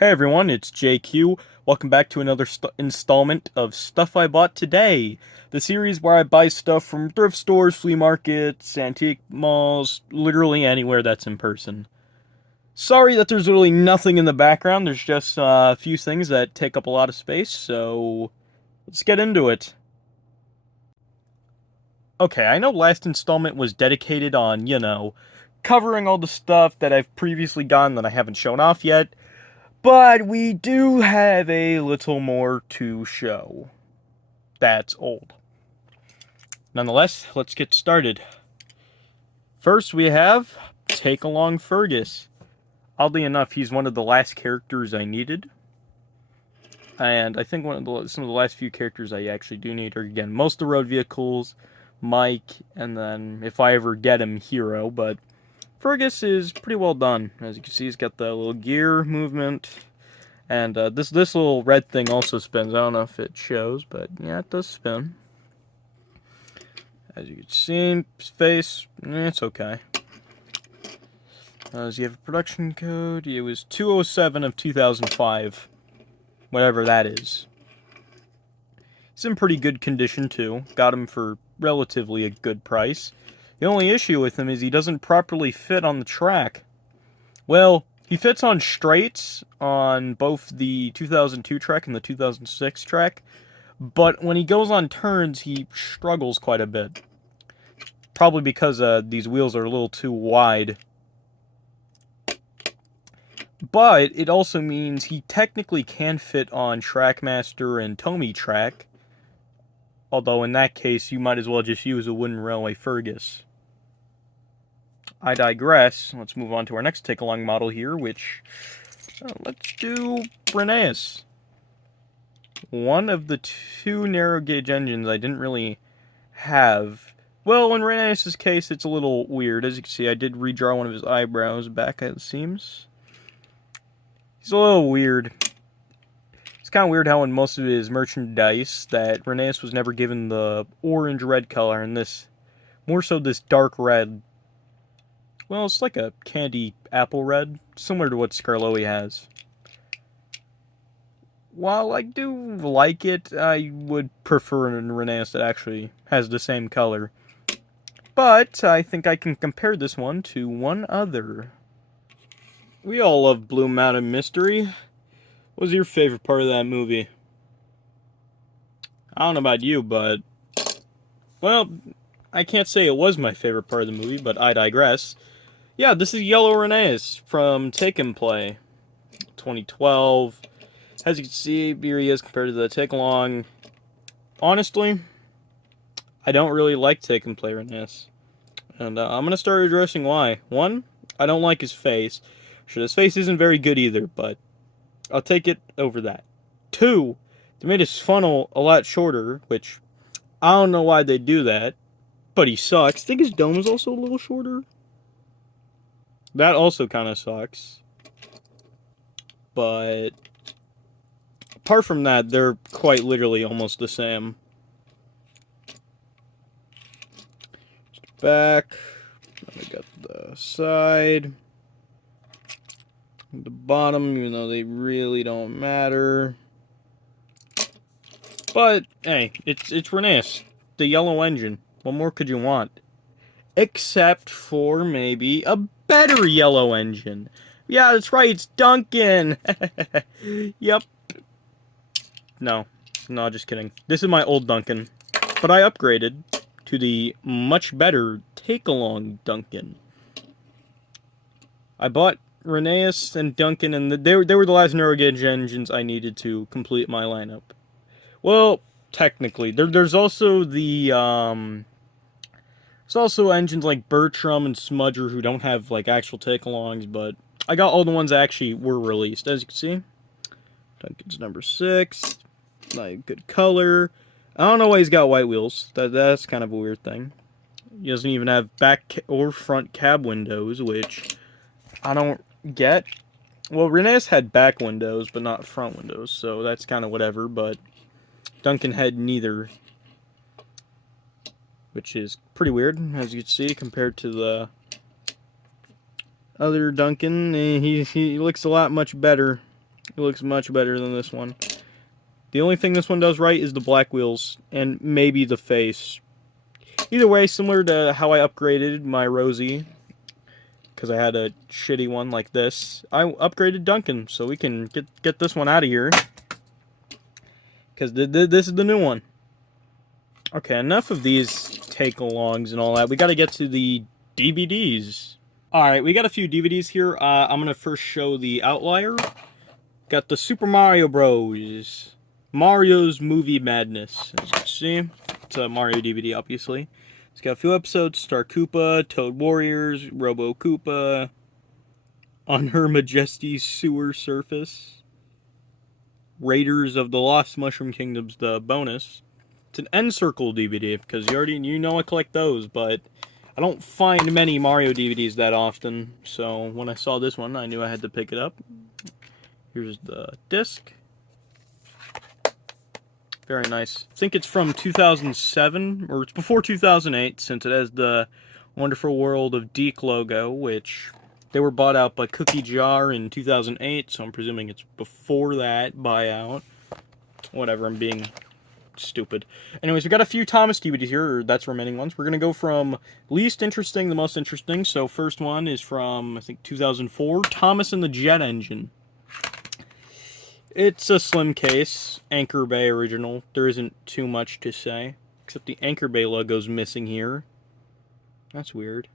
Hey everyone, it's JQ. Welcome back to another installment of Stuff I Bought Today, the series where I buy stuff from thrift stores, flea markets, antique malls, literally anywhere that's in person. Sorry that there's really nothing in the background, there's just a few things that take up a lot of space, so let's get into it. Okay, I know last installment was dedicated on, covering all the stuff that I've previously gotten that I haven't shown off yet. But we do have a little more to show. That's old. Nonetheless, let's get started. First, we have Take Along Fergus. Oddly enough, he's one of the last characters I needed. And I think some of the last few characters I actually do need are, again, most of the road vehicles, Mike, and then, if I ever get him, Hero. But Fergus is pretty well done. As you can see, he's got the little gear movement. And this little red thing also spins. I don't know if it shows, but yeah, it does spin. As you can see, his face, it's okay. Does he have a production code? It was 207 of 2005. Whatever that is. He's in pretty good condition, too. Got him for relatively a good price. The only issue with him is he doesn't properly fit on the track. Well, he fits on straights on both the 2002 track and the 2006 track, but when he goes on turns, he struggles quite a bit. Probably because these wheels are a little too wide. But it also means he technically can fit on Trackmaster and Tomy track, although in that case, you might as well just use a wooden railway Fergus. I digress. Let's move on to our next take-along model here, which... let's do Reneus. One of the two narrow-gauge engines I didn't really have. Well, in Reneus' case, it's a little weird. As you can see, I did redraw one of his eyebrows back at the seams. He's a little weird. It's kind of weird how in most of his merchandise that Reneus was never given the orange-red color, and this, more so this dark red. Well, it's like a candy apple red, similar to what Scarloey has. While I do like it, I would prefer a Reneus that actually has the same color. But I think I can compare this one to one other. We all love Blue Mountain Mystery. What was your favorite part of that movie? I don't know about you, but... well, I can't say it was my favorite part of the movie, but I digress. Yeah, this is Yellow Reneus from Take and Play 2012. As you can see, here he is compared to the Take Along. Honestly, I don't really like Take and Play Reneus. And I'm going to start addressing why. One, I don't like his face. Sure, his face isn't very good either, but I'll take it over that. Two, they made his funnel a lot shorter, which I don't know why they do that, but he sucks. I think his dome is also a little shorter. That also kind of sucks. But apart from that, they're quite literally almost the same. Back. I got the side. The bottom, even though they really don't matter. But, hey, it's Reneus. The yellow engine. What more could you want? Except for maybe a better yellow engine. Yeah, that's right, it's Duncan. Yep. No, just kidding. This is my old Duncan, but I upgraded to the much better Take-Along Duncan. I bought Reneus and Duncan, and they were the last narrow-gauge engines I needed to complete my lineup. Well, technically. There's also the, there's also engines like Bertram and Smudger who don't have, like, actual take-alongs, but I got all the ones that actually were released. As you can see, Duncan's number 6. Like, good color. I don't know why he's got white wheels. That's kind of a weird thing. He doesn't even have back or front cab windows, which I don't get. Well, Reneus had back windows, but not front windows, so that's kind of whatever, but Duncan had neither, which is pretty weird, as you can see, compared to the other Duncan. He looks a lot much better It looks much better than this one. The only thing this one does right is the black wheels, and maybe the face. Either way, similar to how I upgraded my Rosie, because I had a shitty one like this, I upgraded Duncan, so we can get this one out of here. Because this is the new one. Okay, enough of these take-alongs and all that. We got to get to the DVDs. Alright, we got a few DVDs here. I'm going to first show the Outlier. Got the Super Mario Bros. Mario's Movie Madness. As you can see, it's a Mario DVD, obviously. It's got a few episodes. Star Koopa, Toad Warriors, Robo Koopa, On Her Majesty's Sewer Surface, Raiders of the Lost Mushroom Kingdoms, the bonus. It's an End Circle DVD, because you know I collect those, but I don't find many Mario DVDs that often, so when I saw this one, I knew I had to pick it up. Here's the disc. Very nice. I think it's from 2007, or it's before 2008, since it has the Wonderful World of Deke logo, which they were bought out by Cookie Jar in 2008, so I'm presuming it's before that buyout. Whatever, I'm being stupid. Anyways, we got a few Thomas DVDs here, or that's remaining ones. We're going to go from least interesting to most interesting. So first one is from, I think, 2004, Thomas and the Jet Engine. It's a slim case, Anchor Bay original. There isn't too much to say, except the Anchor Bay logo's missing here. That's weird.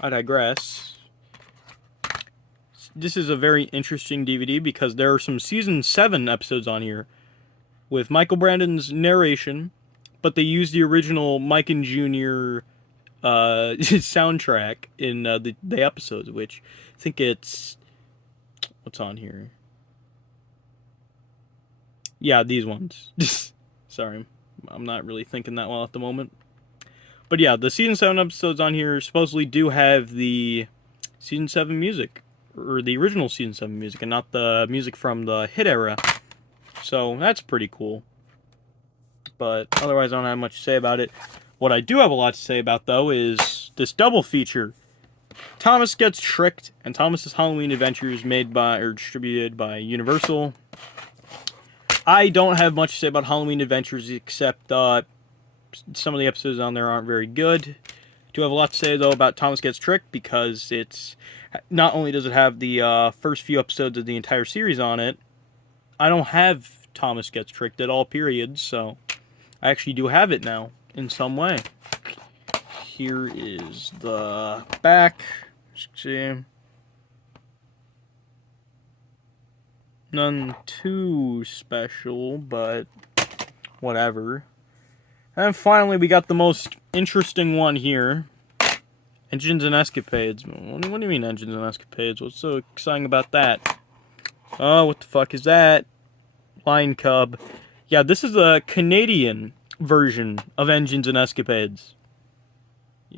I digress. This is a very interesting DVD because there are some Season 7 episodes on here with Michael Brandon's narration, but they use the original Mike and Jr. Soundtrack in the episodes, which I think it's... What's on here? Yeah, these ones. Sorry, I'm not really thinking that well at the moment. But yeah, the Season 7 episodes on here supposedly do have the Season 7 music, or the original Season 7 music, and not the music from the hit era. So that's pretty cool. But otherwise, I don't have much to say about it. What I do have a lot to say about, though, is this double feature. Thomas Gets Tricked and Thomas's Halloween Adventures, made by, or distributed by Universal. I don't have much to say about Halloween Adventures, except some of the episodes on there aren't very good. I do have a lot to say, though, about Thomas Gets Tricked, because it's, not only does it have the first few episodes of the entire series on it, I don't have Thomas Gets Tricked at all periods, so I actually do have it now, in some way. Here is the back. See, none too special, but whatever. And finally, we got the most interesting one here. Engines and Escapades. What do you mean, Engines and Escapades? What's so exciting about that? Oh, what the fuck is that? Lion Cub. Yeah, this is a Canadian version of Engines and Escapades.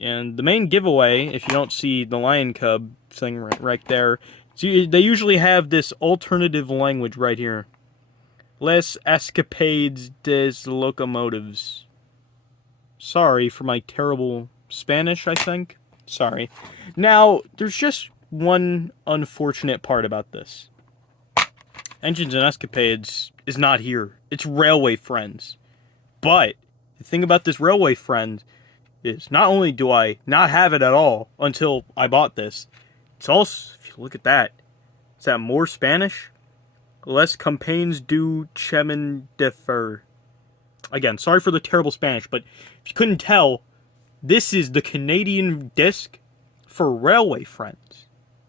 And the main giveaway, if you don't see the Lion Cub thing right there, so they usually have this alternative language right here. Les Escapades des Locomotives. Sorry for my terrible Spanish, I think. Sorry. Now, there's just one unfortunate part about this. Engines and Escapades is not here. It's Railway Friends. But the thing about this Railway Friend is not only do I not have it at all until I bought this, it's also, if you look at that, is that more Spanish? Les campaigns du chemin de fer. Again, sorry for the terrible Spanish, but if you couldn't tell, this is the Canadian disc for Railway Friends.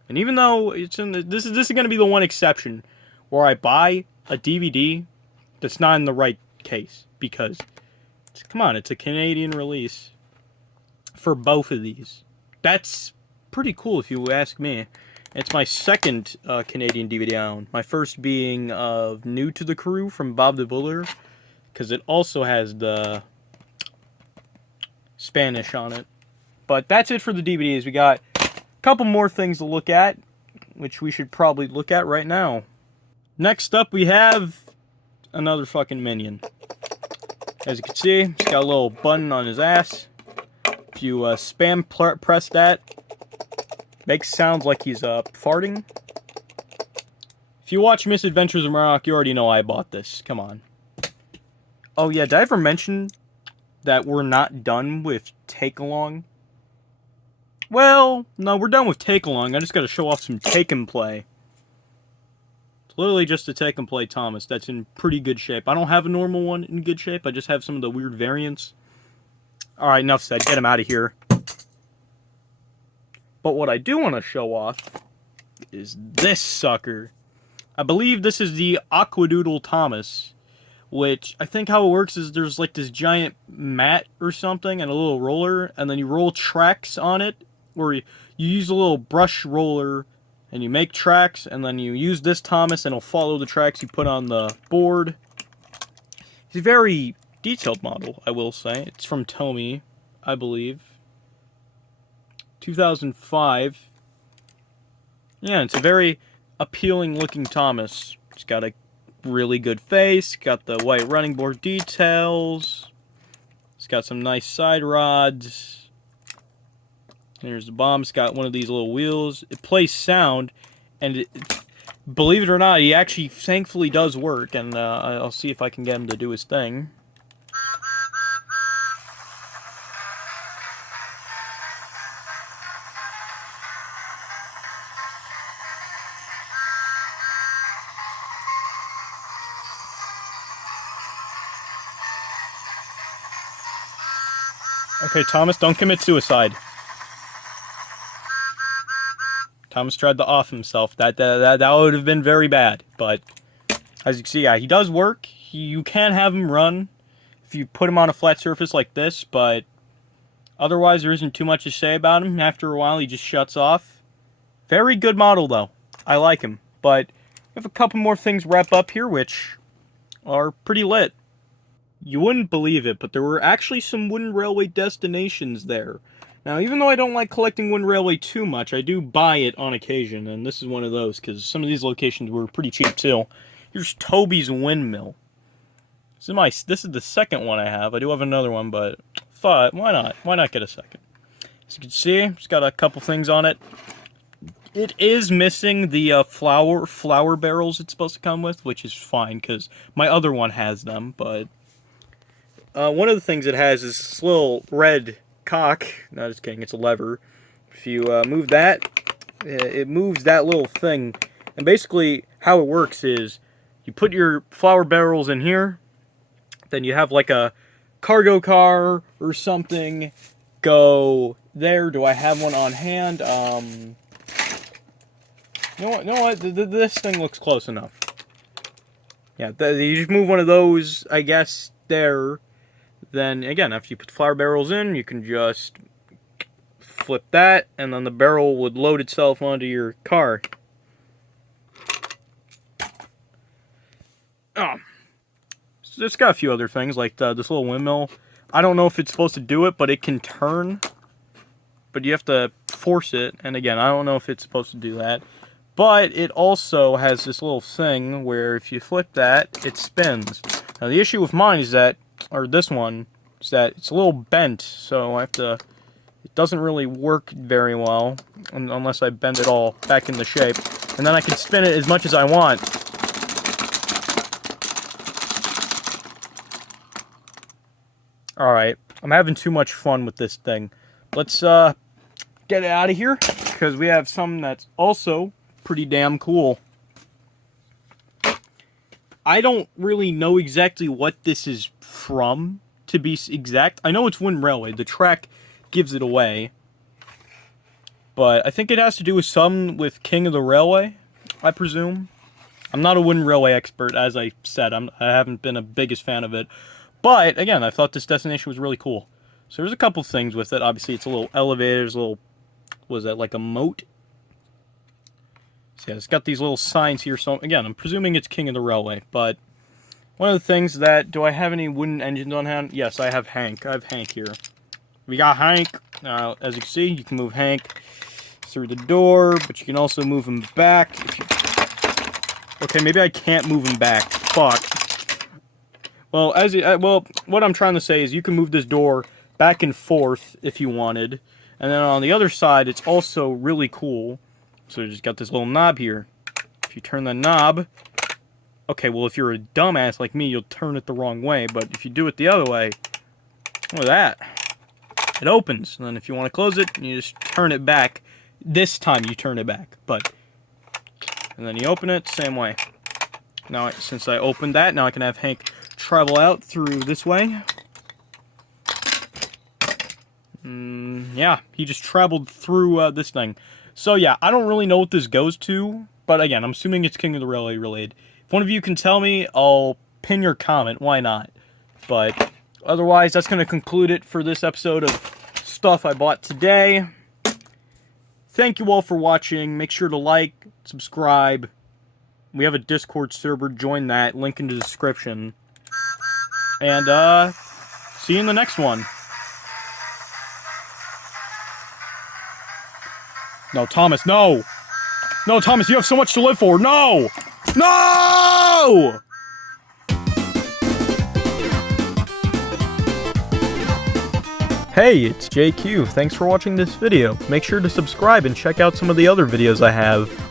And even though it's in this is going to be the one exception where I buy a DVD that's not in the right case, because come on, it's a Canadian release for both of these. That's pretty cool if you ask me. It's my second Canadian DVD I own. My first being New to the Crew from Bob the Builder, because it also has the Spanish on it. But that's it for the DVDs. We got a couple more things to look at, which we should probably look at right now. Next up, we have another fucking Minion. As you can see, he's got a little button on his ass. If you spam press that, makes sounds like he's farting. If you watch Misadventures of Murdoch, you already know I bought this. Come on. Oh yeah, did I ever mention that we're not done with Take-Along? Well, no, we're done with Take-Along. I just gotta show off some Take-and-Play. It's literally just a Take-and-Play Thomas that's in pretty good shape. I don't have a normal one in good shape. I just have some of the weird variants. Alright, enough said. Get him out of here. But what I do want to show off is this sucker. I believe this is the Aqua-Doo-dle Thomas, which I think how it works is there's like this giant mat or something and a little roller, and then you roll tracks on it, or you use a little brush roller and you make tracks, and then you use this Thomas and it'll follow the tracks you put on the board. It's a very detailed model, I will say. It's from Tomy, I believe. 2005. Yeah, it's a very appealing looking Thomas. It's got a really good face, got the white running board details. It's got some nice side rods. There's the bomb. It's got one of these little wheels. It plays sound, and believe it or not, he actually thankfully does work, and I'll see if I can get him to do his thing. Okay, Thomas, don't commit suicide. Thomas tried to off himself. That would have been very bad. But as you can see, yeah, he does work. You can have him run if you put him on a flat surface like this, but otherwise there isn't too much to say about him. After a while, he just shuts off. Very good model, though. I like him. But we have a couple more things wrap up here, which are pretty lit. You wouldn't believe it, but there were actually some wooden railway destinations there. Now, even though I don't like collecting wooden railway too much, I do buy it on occasion, and this is one of those, because some of these locations were pretty cheap, too. Here's Toby's Windmill. This is the second one I have. I do have another one, but thought, why not? Why not get a second? As you can see, it's got a couple things on it. It is missing the flour barrels it's supposed to come with, which is fine, because my other one has them, but one of the things it has is this little red cock. No, just kidding, it's a lever. If you move that, it moves that little thing. And basically, how it works is, you put your flour barrels in here, then you have like a cargo car or something go there. Do I have one on hand? You know what? This thing looks close enough. Yeah, you just move one of those, I guess, there. Then, again, after you put the flour barrels in, you can just flip that, and then the barrel would load itself onto your car. Oh. So it's got a few other things, like this little windmill. I don't know if it's supposed to do it, but it can turn. But you have to force it, and again, I don't know if it's supposed to do that. But it also has this little thing where if you flip that, it spins. Now, the issue with mine is that, or this one, is that it's a little bent, so I have to, it doesn't really work very well unless I bend it all back into shape. And then I can spin it as much as I want. Alright, I'm having too much fun with this thing. Let's get it out of here, because we have something that's also pretty damn cool. I don't really know exactly what this is from, to be exact. I know it's Wooden Railway. The track gives it away. But I think it has to do with some with King of the Railway, I presume. I'm not a Wooden Railway expert, as I said. I haven't been a biggest fan of it. But, again, I thought this destination was really cool. So there's a couple things with it. Obviously, it's a little elevator. There's a little, was that like a moat? So yeah, it's got these little signs here. So, again, I'm presuming it's King of the Railway. But one of the things that, do I have any wooden engines on hand? Yes, I have Hank. I have Hank here. We got Hank. As you can see, you can move Hank through the door, but you can also move him back. Okay, maybe I can't move him back. Fuck. Well, what I'm trying to say is you can move this door back and forth if you wanted. And then on the other side, it's also really cool. So you just got this little knob here. If you turn the knob... Okay, well, if you're a dumbass like me, you'll turn it the wrong way. But if you do it the other way... Look at that. It opens. And then if you want to close it, you just turn it back. This time you turn it back. But... And then you open it, same way. Now, since I opened that, now I can have Hank travel out through this way. Yeah, he just traveled through this thing. So yeah, I don't really know what this goes to, but again, I'm assuming it's King of the Railway related. If one of you can tell me, I'll pin your comment, why not? But otherwise, that's going to conclude it for this episode of stuff I bought today. Thank you all for watching. Make sure to like, subscribe. We have a Discord server, join that, link in the description. And, see you in the next one. No, Thomas, no! No, Thomas, you have so much to live for, no! No! Hey, it's JQ, thanks for watching this video. Make sure to subscribe and check out some of the other videos I have.